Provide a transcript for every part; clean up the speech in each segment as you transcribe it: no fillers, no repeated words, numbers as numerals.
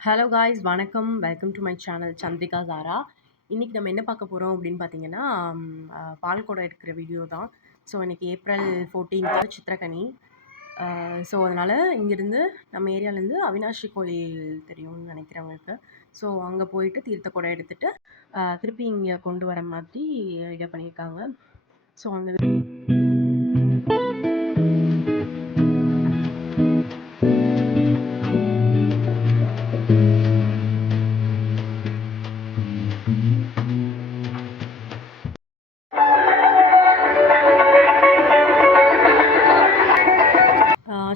Hello guys வணக்கம். Welcome to my channel Chandrika Tara. இன்னைக்கு நம்ம என்ன பார்க்க போறோம் அப்படின்னு பார்த்தீங்கன்னா, பால் குடம் எடுக்கிற வீடியோ தான். ஸோ இன்னைக்கு ஏப்ரல் 14 சித்திரக்கனி. ஸோ அதனால இங்கேருந்து நம்ம ஏரியாலேருந்து அவினாஷி கோயில் தெரியும்னு நினைக்கிறேன் உங்களுக்கு. ஸோ அங்கே போயிட்டு தீர்த்த குடம் எடுத்துட்டு திருப்பி இங்கே கொண்டு வர மாதிரி ஐடியா பண்ணியிருக்காங்க. ஸோ அந்த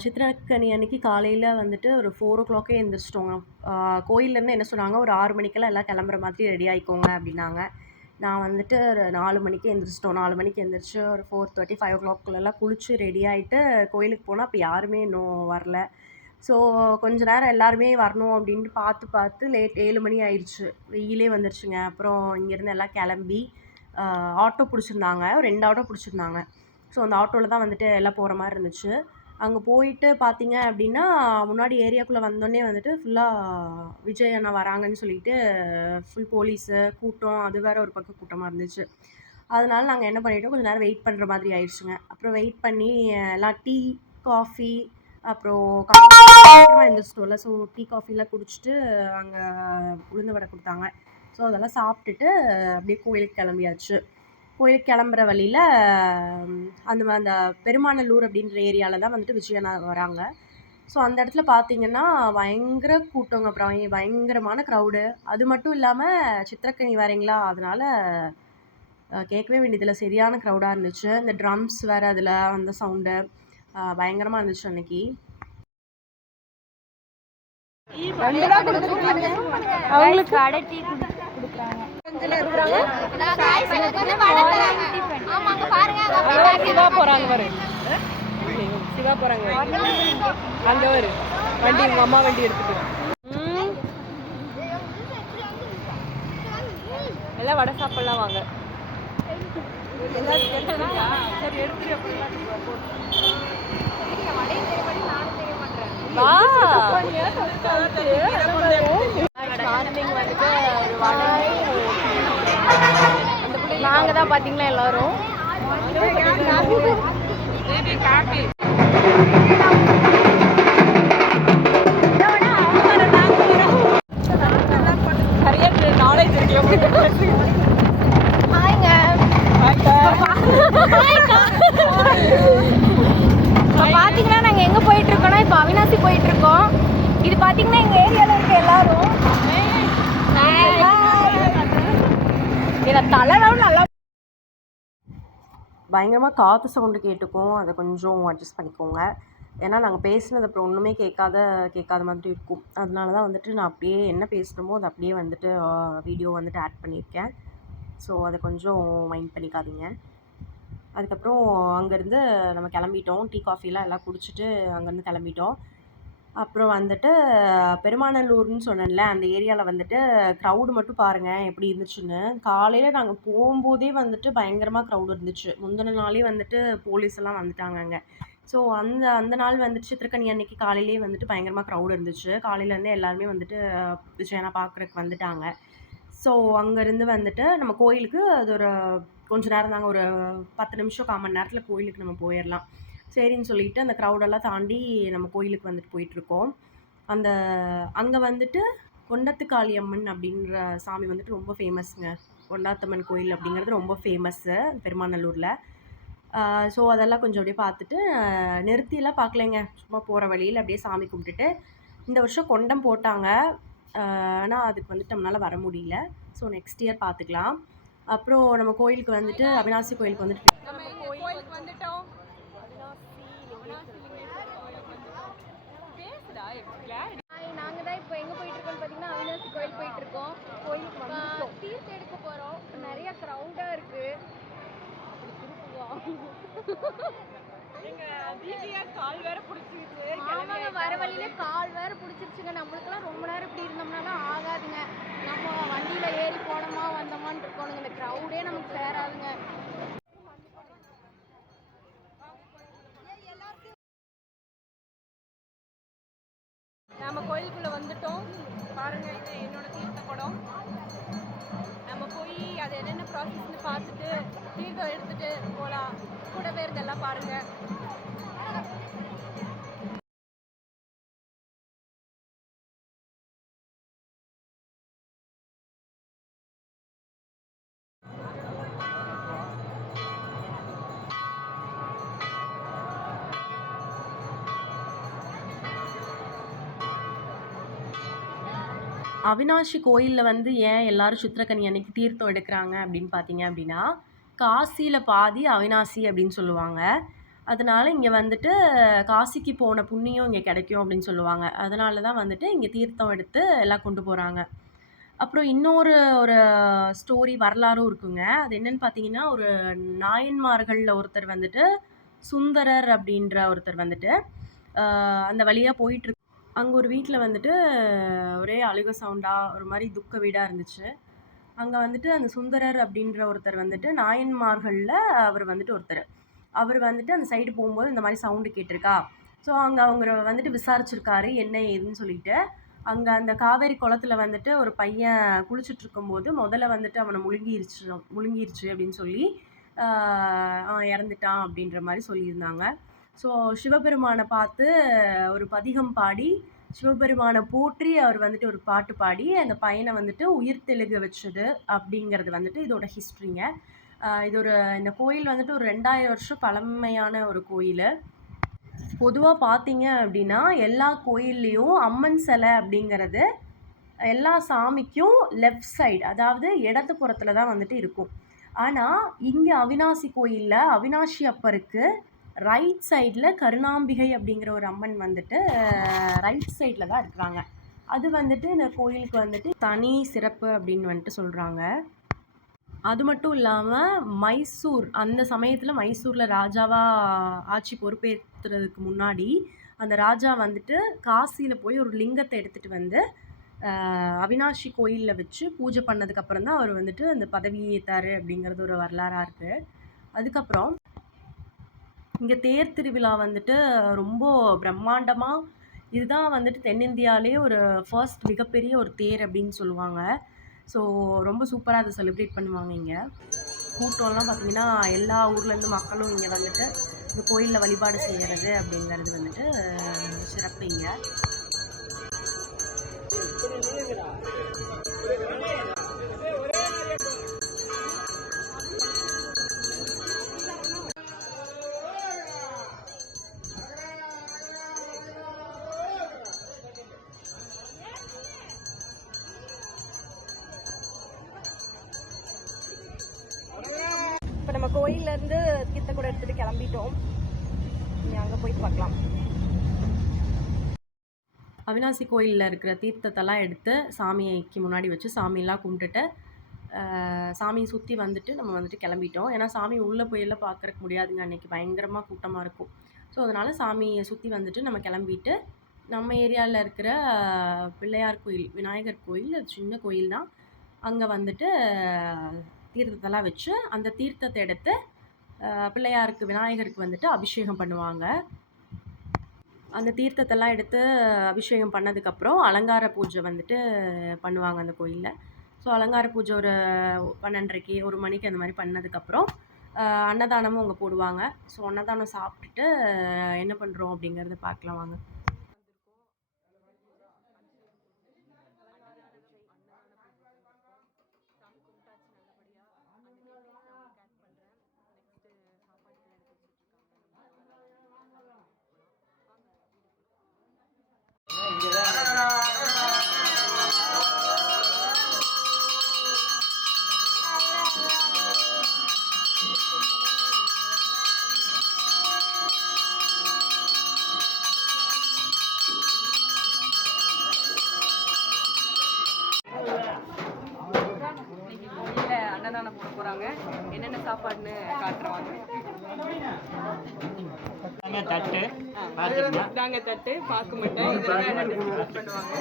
சித்திரக்கனி அன்னைக்கு காலையில் வந்துட்டு ஒரு 4 o'clock எழுந்திரிச்சிட்டோங்க. கோயிலேருந்து என்ன சொன்னாங்க, ஒரு 6 மணிக்கெல்லாம் எல்லாம் கிளம்புற மாதிரி ரெடி ஆகிக்கோங்க அப்படின்னாங்க. நான் வந்துட்டு ஒரு 4 மணிக்கு எழுந்திரிச்சிட்டோம். 4 மணிக்கு எழுந்திரிச்சு ஒரு 4:30 5 o'clockலாம் குளிச்சு ரெடி ஆகிட்டு கோயிலுக்கு போனால் அப்போ யாருமே இன்னும் வரல. ஸோ கொஞ்ச நேரம் எல்லாருமே வரணும் அப்படின்ட்டு பார்த்து பார்த்து லேட் 7 மணி ஆயிடுச்சு. வெயிலே வந்துருச்சுங்க. அப்புறம் இங்கேருந்து எல்லாம் கிளம்பி ஆட்டோ பிடிச்சிருந்தாங்க. ஒரு 2 ஆட்டோ பிடிச்சிருந்தாங்க. ஸோ அந்த ஆட்டோவில் தான் வந்துட்டு எல்லாம் போகிற மாதிரி இருந்துச்சு. அங்கே போயிட்டு பார்த்தீங்க அப்படின்னா, முன்னாடி ஏரியாக்குள்ளே வந்தோடனே வந்துட்டு ஃபுல்லாக விஜய் அண்ணா வராங்கன்னு சொல்லிட்டு ஃபுல் போலீஸு கூட்டம், அது வேற ஒரு பக்கம் கூட்டமாக இருந்துச்சு. அதனால நாங்கள் என்ன பண்ணிட்டோம், கொஞ்சம் நேரம் வெயிட் பண்ணுற மாதிரி ஆயிடுச்சுங்க. அப்புறம் வெயிட் பண்ணி எல்லாம் டீ, காஃபி, அப்புறம் எழுந்திரிச்சிட்டோம்ல, ஸோ டீ காஃபிலாம் குடிச்சிட்டு அங்கே உளுந்த வடை கொடுத்தாங்க. ஸோ அதெல்லாம் சாப்பிட்டுட்டு அப்படியே கோயிலுக்கு கிளம்பியாச்சு. கோயிலுக்கு கிளம்புற வழியில் அந்த அந்த பெருமாநல்லூர் அப்படின்ற ஏரியாவில் தான் வந்துட்டு விஜயண்ணா வராங்க. ஸோ அந்த இடத்துல பார்த்தீங்கன்னா பயங்கர கூட்டங்க. அப்புறம் பயங்கரமான க்ரௌடு. அது மட்டும் இல்லாமல் சித்திரக்கனி வரீங்களா, அதனால் கேட்கவே வேண்டியதில்லை, சரியான க்ரௌடாக இருந்துச்சு. இந்த ட்ரம்ஸ் வேறு அதில் அந்த சவுண்டு பயங்கரமாக இருந்துச்சு அன்னைக்கு. அவங்களுக்கு வடை டீ கொடுக்குறாங்க. சிவா போறாங்க பாரு, சிவா போறாங்க அங்க ஒரு வண்டி, உங்க அம்மா வண்டி எடுத்துட்டு எல்லாம் வடை சாப்பிடலாம் வாங்க. சரி எடுத்துட்டு மார்னிங் வந்துட்டு ஒரு வடை நாங்கள் தான் பார்த்தீங்களா எல்லாரும் நிறைய நாலேஜ் இருக்கு. பார்த்தீங்கன்னா நாங்கள் எங்கே போயிட்டுருக்கோன்னா இப்போ அவினாசி போயிட்டுருக்கோம். இது பார்த்தீங்கன்னா எங்கள் ஏரியாவில் இருக்க எல்லாரும் தலைவரும் நல்லா பயங்கரமாக காற்று சவுண்டு கேட்டுக்கும். அதை கொஞ்சம் அட்ஜஸ்ட் பண்ணிக்கோங்க. ஏன்னா நாங்கள் பேசினது அப்புறம் ஒன்றுமே கேட்காத மாதிரி இருக்கும். அதனால தான் வந்துட்டு நான் அப்படியே என்ன பேசுகிறோமோ அதை அப்படியே வந்துட்டு வீடியோ வந்துட்டு ஆட் பண்ணியிருக்கேன். ஸோ அதை கொஞ்சம் மைண்ட் பண்ணிக்காதீங்க. அதுக்கப்புறம் அங்கேருந்து நம்ம கிளம்பிட்டோம். டீ காஃபிலாம் எல்லாம் குடிச்சிட்டு அங்கேருந்து கிளம்பிட்டோம். அப்புறம் வந்துட்டு பெருமாநல்லூர்னு சொன்னேன்ல, அந்த ஏரியாவில் வந்துட்டு க்ரௌடு மட்டும் பாருங்கள் எப்படி இருந்துச்சுன்னு. காலையில் நாங்கள் போகும்போதே வந்துட்டு பயங்கரமாக க்ரௌடு இருந்துச்சு. முந்தின நாளே வந்துட்டு போலீஸ் எல்லாம் வந்துட்டாங்க அங்கே. ஸோ அந்த அந்த நாள் வந்துட்டு சித்திரக்கனி அன்னைக்கு காலையிலே வந்துட்டு பயங்கரமாக க்ரௌடு இருந்துச்சு. காலையிலேருந்தே எல்லாருமே வந்துட்டு விஜயண்ணா பார்க்குறக்கு வந்துட்டாங்க. ஸோ அங்கேருந்து வந்துட்டு நம்ம கோயிலுக்கு அது ஒரு கொஞ்சம் நேரம் தாங்க, ஒரு 10 நிமிஷம் 1/4 மணி நேரத்தில் கோயிலுக்கு நம்ம போயிடலாம். சரின்னு சொல்லிட்டு அந்த க்ரௌடெல்லாம் தாண்டி நம்ம கோயிலுக்கு வந்துட்டு போயிட்டுருக்கோம். அந்த அங்கே வந்துட்டு கொண்டத்து காளியம்மன் அப்படின்ற சாமி வந்துட்டு ரொம்ப ஃபேமஸ்ங்க. கொண்டாத்தம்மன் கோயில் அப்படிங்கிறது ரொம்ப ஃபேமஸ்ஸு பெருமாநல்லூரில். ஸோ அதெல்லாம் கொஞ்சம் அப்படியே பார்த்துட்டு நிறுத்தியெல்லாம் பார்க்கலைங்க. சும்மா போகிற வழியில் அப்படியே சாமி கும்பிட்டுட்டு, இந்த வருஷம் கொண்டம் போட்டாங்க. ஆனால் அதுக்கு வந்துட்டு நம்மளால் வர முடியல. ஸோ நெக்ஸ்ட் இயர் பார்த்துக்கலாம். அப்புறம் நம்ம கோயிலுக்கு வந்துட்டு அவினாசி கோயிலுக்கு வந்துட்டு வந்துட்டோம். நாங்கள் தான் இப்போ எங்கே போயிட்டு இருக்கோம்னு பார்த்தீங்கன்னா அவினாசி கோயில் போயிட்டு இருக்கோம். கோயிலுக்கு தீர்த்தம் எடுக்க போகிறோம். நிறைய க்ரௌடாக இருக்கு. ஆமாங்க, வர வழியில கால் வேற பிடிச்சிருச்சுங்க. நம்மளுக்கெல்லாம் ரொம்ப நேரம் இப்படி இருந்தோம்னாலும் ஆகாதுங்க. நம்ம வண்டியில ஏறி போனோமா வந்தோமான்னு இருக்கணுங்க. இந்த க்ரௌடே நமக்கு சேராதுங்க. நம்ம கோயிலுக்குள்ளே வந்துட்டோம். பாருங்கள், இது என்னோட தீர்த்த குடம். நம்ம போய் அது என்னென்ன ப்ராசஸ்ன்னு பார்த்துட்டு தீர்த்தம் எடுத்துகிட்டு போகலாம். கூடவே இருந்தெல்லாம் பாருங்கள். அவினாஷி கோயிலில் வந்து ஏன் எல்லாரும் சித்திரக்கனி அன்னைக்கு தீர்த்தம் எடுக்கிறாங்க அப்படின்னு பார்த்தீங்க அப்படின்னா, காசியில் பாதி அவினாசி அப்படின்னு சொல்லுவாங்க. அதனால இங்கே வந்துட்டு காசிக்கு போன புண்ணியம் இங்கே கிடைக்கும் அப்படின்னு சொல்லுவாங்க. அதனால தான் வந்துட்டு இங்கே தீர்த்தம் எடுத்து எல்லாம் கொண்டு போகிறாங்க. அப்புறம் இன்னொரு ஒரு ஸ்டோரி வரலாறும் இருக்குங்க. அது என்னன்னு பார்த்தீங்கன்னா, ஒரு நாயன்மார்கள்ல ஒருத்தர் வந்துட்டு சுந்தரர் அப்படின்ற ஒருத்தர் வந்துட்டு அந்த வழியாக போயிட்டுருக்கு. அங்கே ஒரு வீட்டில் வந்துட்டு ஒரே அழுகை சவுண்டாக ஒரு மாதிரி துக்க வீடாக இருந்துச்சு. அங்கே வந்துட்டு அந்த சுந்தரர் அப்படின்ற ஒருத்தர் வந்துட்டு நாயன்மார்களில் அவர் வந்துட்டு ஒருத்தர். அவர் வந்துட்டு அந்த சைடு போகும்போது இந்த மாதிரி சவுண்டு கேட்டிருக்கா. ஸோ அங்கே அவங்க வந்துட்டு விசாரிச்சிருக்காரு என்ன ஏதுன்னு சொல்லிட்டு. அங்கே அந்த காவேரி குளத்துல வந்துட்டு ஒரு பையன் குளிச்சுட்டு இருக்கும்போது முதல்ல வந்துட்டு அவனை முழுங்கிருச்சு அப்படின்னு சொல்லி இறந்துட்டான் அப்படின்ற மாதிரி சொல்லியிருந்தாங்க. ஸோ சிவபெருமானை பார்த்து ஒரு பதிகம் பாடி சிவபெருமானை போற்றி அவர் வந்துட்டு ஒரு பாட்டு பாடி அந்த பையனை வந்துட்டு உயிர் தெழுக வச்சது அப்படிங்கிறது வந்துட்டு இதோட ஹிஸ்ட்ரிங்க. இது இந்த கோயில் வந்துட்டு ஒரு 2000 வருஷம் பழமையான ஒரு கோயில். பொதுவாக பார்த்தீங்க அப்படின்னா எல்லா கோயில்லையும் அம்மன் சிலை அப்படிங்கிறது எல்லா சாமிக்கும் லெஃப்ட் சைடு, அதாவது இடது புறத்தில் தான் வந்துட்டு இருக்கும். ஆனால் இங்கே அவினாசி கோயிலில் அவினாஷி அப்பருக்கு ரைட் சைடில் கருணாம்பிகை அப்படிங்கிற ஒரு அம்மன் வந்துட்டு ரைட் சைடில் தான் இருக்கிறாங்க. அது வந்துட்டு இந்த கோயிலுக்கு வந்துட்டு தனி சிறப்பு அப்படின்னு வந்துட்டு சொல்கிறாங்க. அது மட்டும் இல்லாமல் மைசூர் அந்த சமயத்தில் மைசூரில் ராஜாவாக ஆட்சி பொறுப்பேற்றுறதுக்கு முன்னாடி அந்த ராஜா வந்துட்டு காசியில் போய் ஒரு லிங்கத்தை எடுத்துகிட்டு வந்து அவினாஷி கோயிலில் வச்சு பூஜை பண்ணதுக்கப்புறம் தான் அவர் வந்துட்டு அந்த பதவியை ஏற்றாரு அப்படிங்கிறது ஒரு வரலாறாக இருக்குது. அதுக்கப்புறம் இங்கே தேர் திருவிழா வந்துட்டு ரொம்ப பிரம்மாண்டமாக, இதுதான் வந்துட்டு தென்னிந்தியாவிலே ஒரு ஃபர்ஸ்ட் மிகப்பெரிய ஒரு தேர் அப்படின்னு சொல்லுவாங்க. ஸோ ரொம்ப சூப்பராக அதை செலிப்ரேட் பண்ணுவாங்க. இங்கே கூட்டம்லாம் பார்த்திங்கன்னா எல்லா ஊர்லேருந்து மக்களும் இங்கே வந்துட்டு இந்த கோயிலில் வழிபாடு செய்கிறது அப்படிங்கிறது வந்துட்டு சிறப்பு. இங்கே இப்போ நம்ம கோயிலேருந்து தீர்த்த கூட எடுத்துகிட்டு கிளம்பிட்டோம். நீ அங்கே போய் பார்க்கலாம். அவினாசி கோயிலில் இருக்கிற தீர்த்தத்தெல்லாம் எடுத்து சாமிக்கு முன்னாடி வச்சு சாமியெல்லாம் கும்பிட்டுட்டு சாமியை சுற்றி வந்துட்டு நம்ம வந்துட்டு கிளம்பிட்டோம். ஏன்னா சாமி உள்ளே போயெல்லாம் பார்க்குறக்கு முடியாதுங்க, அன்றைக்கி பயங்கரமாக கூட்டமாக இருக்கும். ஸோ அதனால் சாமியை சுற்றி வந்துட்டு நம்ம கிளம்பிட்டு நம்ம ஏரியாவில் இருக்கிற பிள்ளையார் கோயில், விநாயகர் கோயில், அது சின்ன கோயில் தான், அங்கே வந்துட்டு தீர்த்தத்தெல்லாம் வச்சு அந்த தீர்த்தத்தை எடுத்து பிள்ளையாருக்கு விநாயகருக்கு வந்துட்டு அபிஷேகம் பண்ணுவாங்க. அந்த தீர்த்தத்தெல்லாம் எடுத்து அபிஷேகம் பண்ணதுக்கப்புறம் அலங்கார பூஜை வந்துட்டு பண்ணுவாங்க அந்த கோயிலில். ஸோ அலங்கார பூஜை ஒரு 12:30 1 மணிக்கு அந்த மாதிரி பண்ணதுக்கப்புறம் அன்னதானமும் அங்கே போடுவாங்க. ஸோ அன்னதானம் சாப்பிட்டுட்டு என்ன பண்ணுறோம் அப்படிங்கிறத பார்க்கலாம் வாங்க. அன்னதானம் போட போகிறாங்க. என்னென்ன சாப்பாடுன்னு காட்டுறாங்க. தட்டு இதாங்க தட்டு பாக்கு மட்டை இதெல்லாம் டிஸ்ட்ரிபியூட் பண்ணுவாங்க.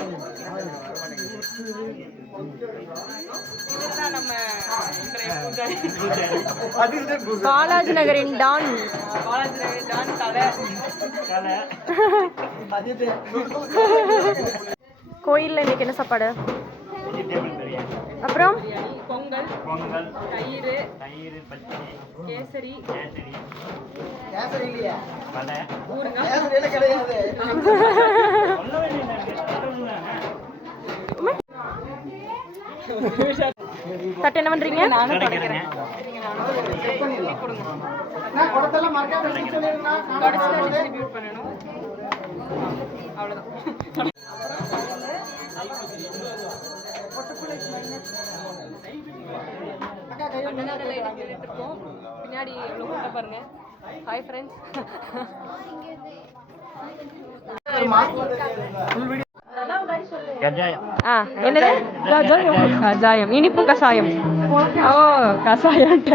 இதுதான் நம்ம இன்றைய பூஜை. பாலாஜி நகரின் டான் கலை. கோயிலில் இன்னைக்கு என்ன சாப்பாடு? அப்புறம் பொங்கல், தயிர், பச்சடி, கேசரி, தட்டு என்ன பண்றீங்க? நானும் தொடக்கிறேன். டிஸ்ட்ரிபியூட் பண்ணணும். அவ்வளவுதான். பின்னாடி எவ்வளோ கூட்ட பாருங்க. Hi friends. என்னது? கஜாயம், இனிப்பு கஷாயம். ஓ கஷாயம்.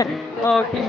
ஓகே.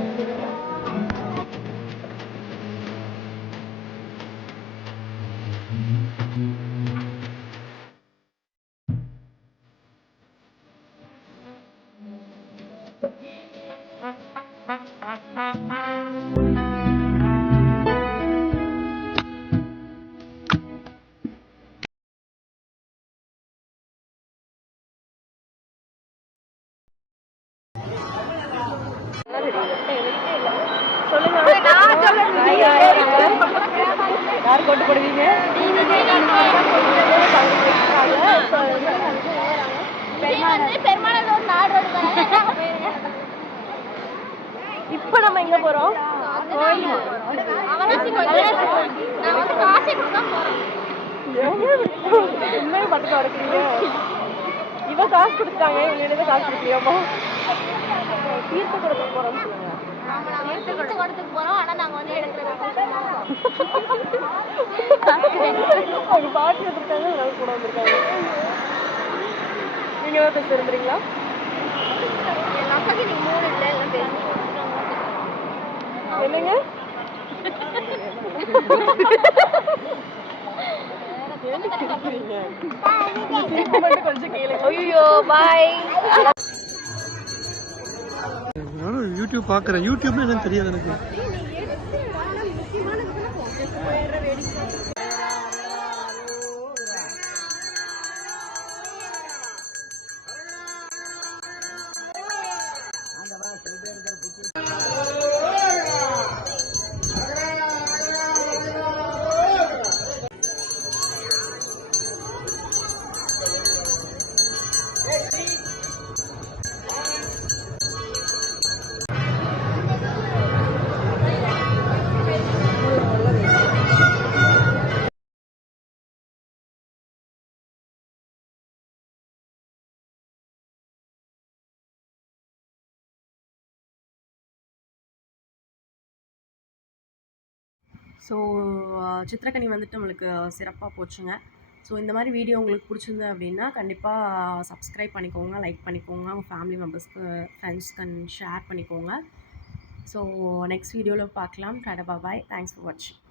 யார் கொண்டு போடுவீங்க? இப்ப நம்ம எங்க போறோம்? பட்டு தொடக்கிறீங்க. இவ காசு கொடுத்தாங்க, இவங்க காசு கொடுக்கலையாமா? தீர்த்த குடத்துக்கு போறோம்னு சொல்லுங்க. அவங்க பாட்டு எடுத்துட்டாங்க, கூட வந்திருக்காங்க. நீங்க தான் பேச விரும்புறீங்களா? என்னங்க? கொஞ்சம் கேளுங்க. ஐயோ பாய். நானும் யூடியூப் பார்க்குறேன். யூடியூப்னு என்னன்னு தெரியாது எனக்கு. ஸோ சித்திரக்கனி வந்துட்டு நம்மளுக்கு சிறப்பாக போச்சுங்க. ஸோ இந்த மாதிரி வீடியோ உங்களுக்கு பிடிச்சிருந்து அப்படின்னா கண்டிப்பாக சப்ஸ்கிரைப் பண்ணிக்கோங்க, லைக் பண்ணிக்கோங்க, உங்கள் ஃபேமிலி மெம்பர்ஸ்க்கு ஃப்ரெண்ட்ஸ்க்கு ஷேர் பண்ணிக்கோங்க. ஸோ நெக்ஸ்ட் வீடியோவில் பார்க்கலாம். டாடா பாய். தேங்க்ஸ் ஃபார் வாட்சிங்.